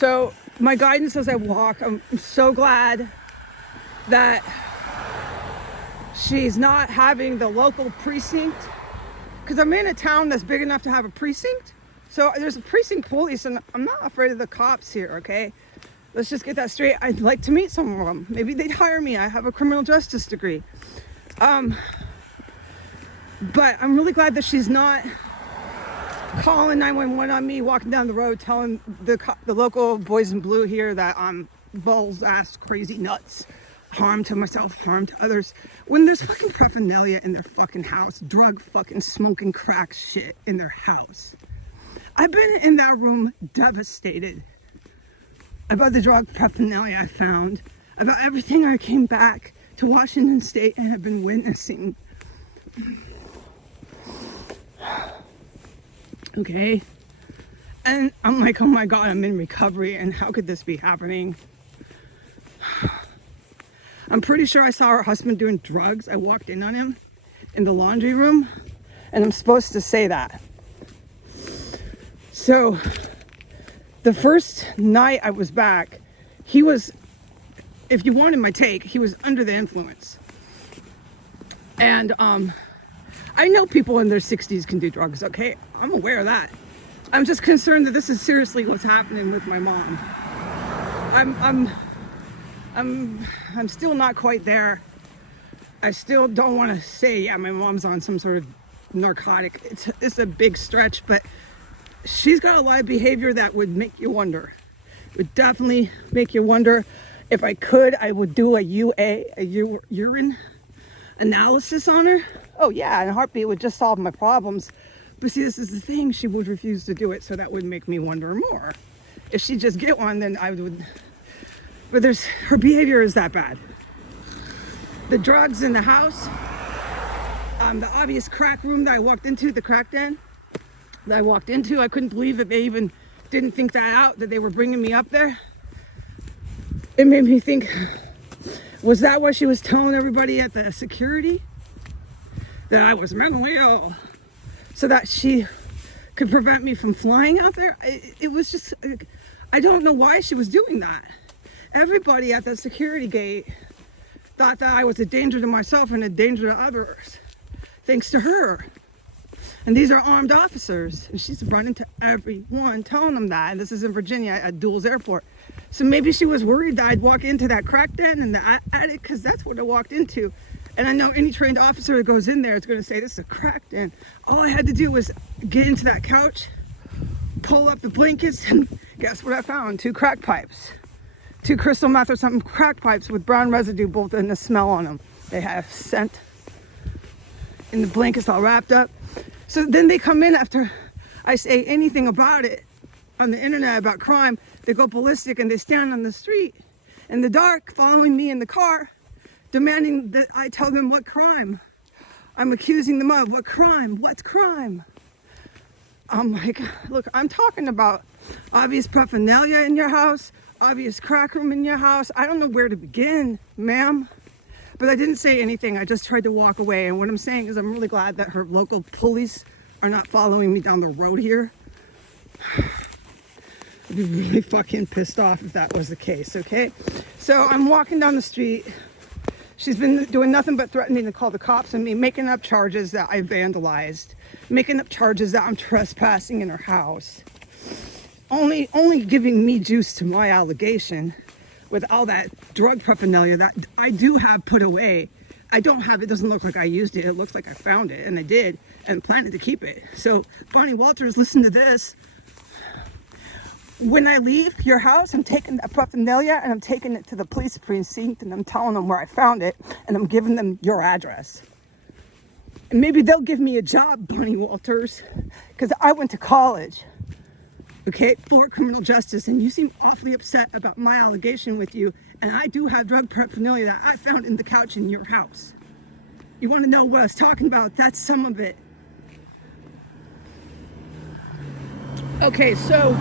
So my guidance as I walk, I'm so glad that she's not having the local precinct, because I'm in a town that's big enough to have a precinct. So there's a precinct police, and I'm not afraid of the cops here, okay? Let's just get that straight. I'd like to meet some of them. Maybe they'd hire me. I have a criminal justice degree. But I'm really glad that she's not calling 911 on me, walking down the road, telling the local boys in blue here that I'm balls, ass, crazy, nuts, harm to myself, harm to others. When there's fucking paraphernalia in their fucking house, drug fucking smoking crack shit in their house. I've been in that room devastated about the drug paraphernalia I found, about everything I came back to Washington State and have been witnessing. Okay, and I'm like, oh my God, I'm in recovery, and how could this be happening? I'm pretty sure I saw her husband doing drugs. I walked in on him in the laundry room, and I'm supposed to say that. So the first night I was back, he was, if you wanted my take, he was under the influence. And I know people in their 60s can do drugs, okay? I'm aware of that. I'm just concerned that this is seriously what's happening with my mom. I'm still not quite there. I still don't want to say, yeah, my mom's on some sort of narcotic. It's a big stretch, but she's got a lot of behavior that would make you wonder. It would definitely make you wonder. If I could, I would do a urine analysis on her. Oh yeah, and a heartbeat would just solve my problems. But see, this is the thing, she would refuse to do it, so that would make me wonder more. If she'd just get one, then I would, but her behavior is that bad. The drugs in the house, the obvious crack room that I walked into, the crack den that I walked into, I couldn't believe that they even didn't think that out, that they were bringing me up there. It made me think, was that what she was telling everybody at the security? That I was mentally ill, so that she could prevent me from flying out there? It was just, I don't know why she was doing that. Everybody at the security gate thought that I was a danger to myself and a danger to others, thanks to her. And these are armed officers, and she's running to everyone, telling them that. And this is in Virginia at Dulles Airport. So maybe she was worried that I'd walk into that crack den and the attic, because that's what I walked into. And I know any trained officer that goes in there is going to say, this is a crack den. All I had to do was get into that couch, pull up the blankets, and guess what I found? 2 crack pipes. 2 crystal meth or something crack pipes with brown residue, both in the smell on them. They have scent. And the blankets all wrapped up. So then they come in after I say anything about it on the internet about crime. They go ballistic and they stand on the street in the dark, following me in the car, demanding that I tell them what crime I'm accusing them of. What crime? What crime? I'm like, look, I'm talking about obvious paraphernalia in your house, obvious crack room in your house. I don't know where to begin, ma'am. But I didn't say anything. I just tried to walk away. And what I'm saying is I'm really glad that her local police are not following me down the road here. I'd be really fucking pissed off if that was the case, okay? So I'm walking down the street. She's been doing nothing but threatening to call the cops on me, making up charges that I vandalized, making up charges that I'm trespassing in her house. Only giving me juice to my allegation with all that drug paraphernalia that I do have put away. I don't have, it doesn't look like I used it. It looks like I found it, and I did, and planted to keep it. So Bonnie Walters, listen to this. When I leave your house, I'm taking that paraphernalia and I'm taking it to the police precinct, and I'm telling them where I found it, and I'm giving them your address. And maybe they'll give me a job, Bonnie Walters, because I went to college, okay, for criminal justice, and you seem awfully upset about my allegation with you, and I do have drug paraphernalia that I found in the couch in your house. You want to know what I was talking about? That's some of it. Okay, so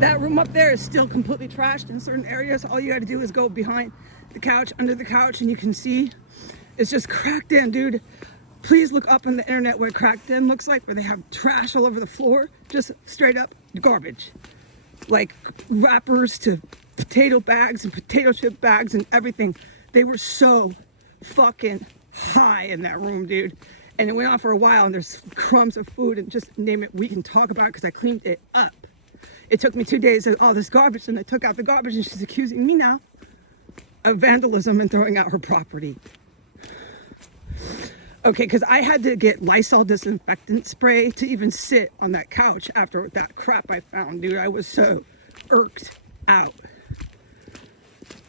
that room up there is still completely trashed in certain areas. All you got to do is go behind the couch, under the couch, and you can see it's just cracked in, dude. Please look up on the internet what a cracked in looks like, where they have trash all over the floor, just straight up garbage. like wrappers to potato bags and potato chip bags and everything. They were so fucking high in that room, dude. And it went on for a while, and there's crumbs of food, and just name it, we can talk about it because I cleaned it up. It took me 2 days of all this garbage, and I took out the garbage, and she's accusing me now of vandalism and throwing out her property. Okay, because I had to get Lysol disinfectant spray to even sit on that couch after that crap I found, dude. I was so irked out.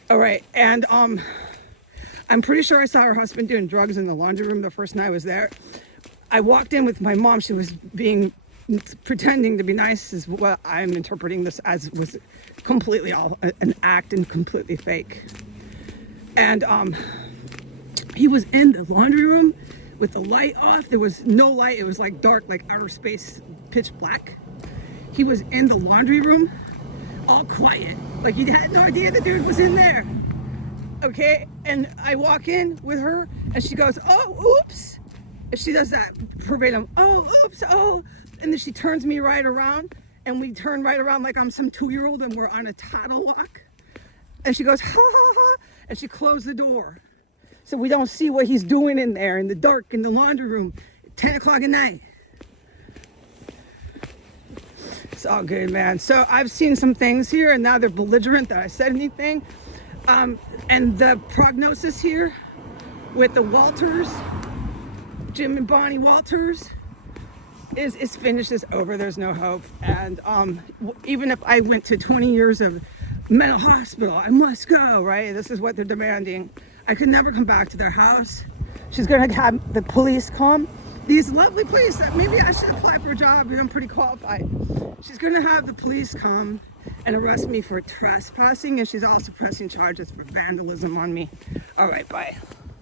All right, and I'm pretty sure I saw her husband doing drugs in the laundry room the first night I was there. I walked in with my mom. She was pretending to be nice, is what I'm interpreting this as, was completely all an act and completely fake. And he was in the laundry room with the light off. There was no light. It was like dark, like outer space, pitch black. He was in the laundry room, all quiet. Like he had no idea the dude was in there. Okay, and I walk in with her, and she goes, "Oh, oops." And she does that verbatim, "Oh, oops, oh." And then she turns me right around, and we turn right around like I'm some 2-year-old, and we're on a toddle walk. And she goes, "Ha, ha, ha," and she closed the door. So we don't see what he's doing in there in the dark in the laundry room at 10 o'clock at night. It's all good, man. So I've seen some things here, and now they're belligerent that I said anything. And the prognosis here with the Walters, Jim and Bonnie Walters, is finished, is over. There's no hope. And even if I went to 20 years of mental hospital, I must go, right? This is what they're demanding. I could never come back to their house. She's gonna have the police come. These lovely police, maybe I should apply for a job, I'm pretty qualified. She's gonna have the police come and arrest me for trespassing, and she's also pressing charges for vandalism on me. All right, bye.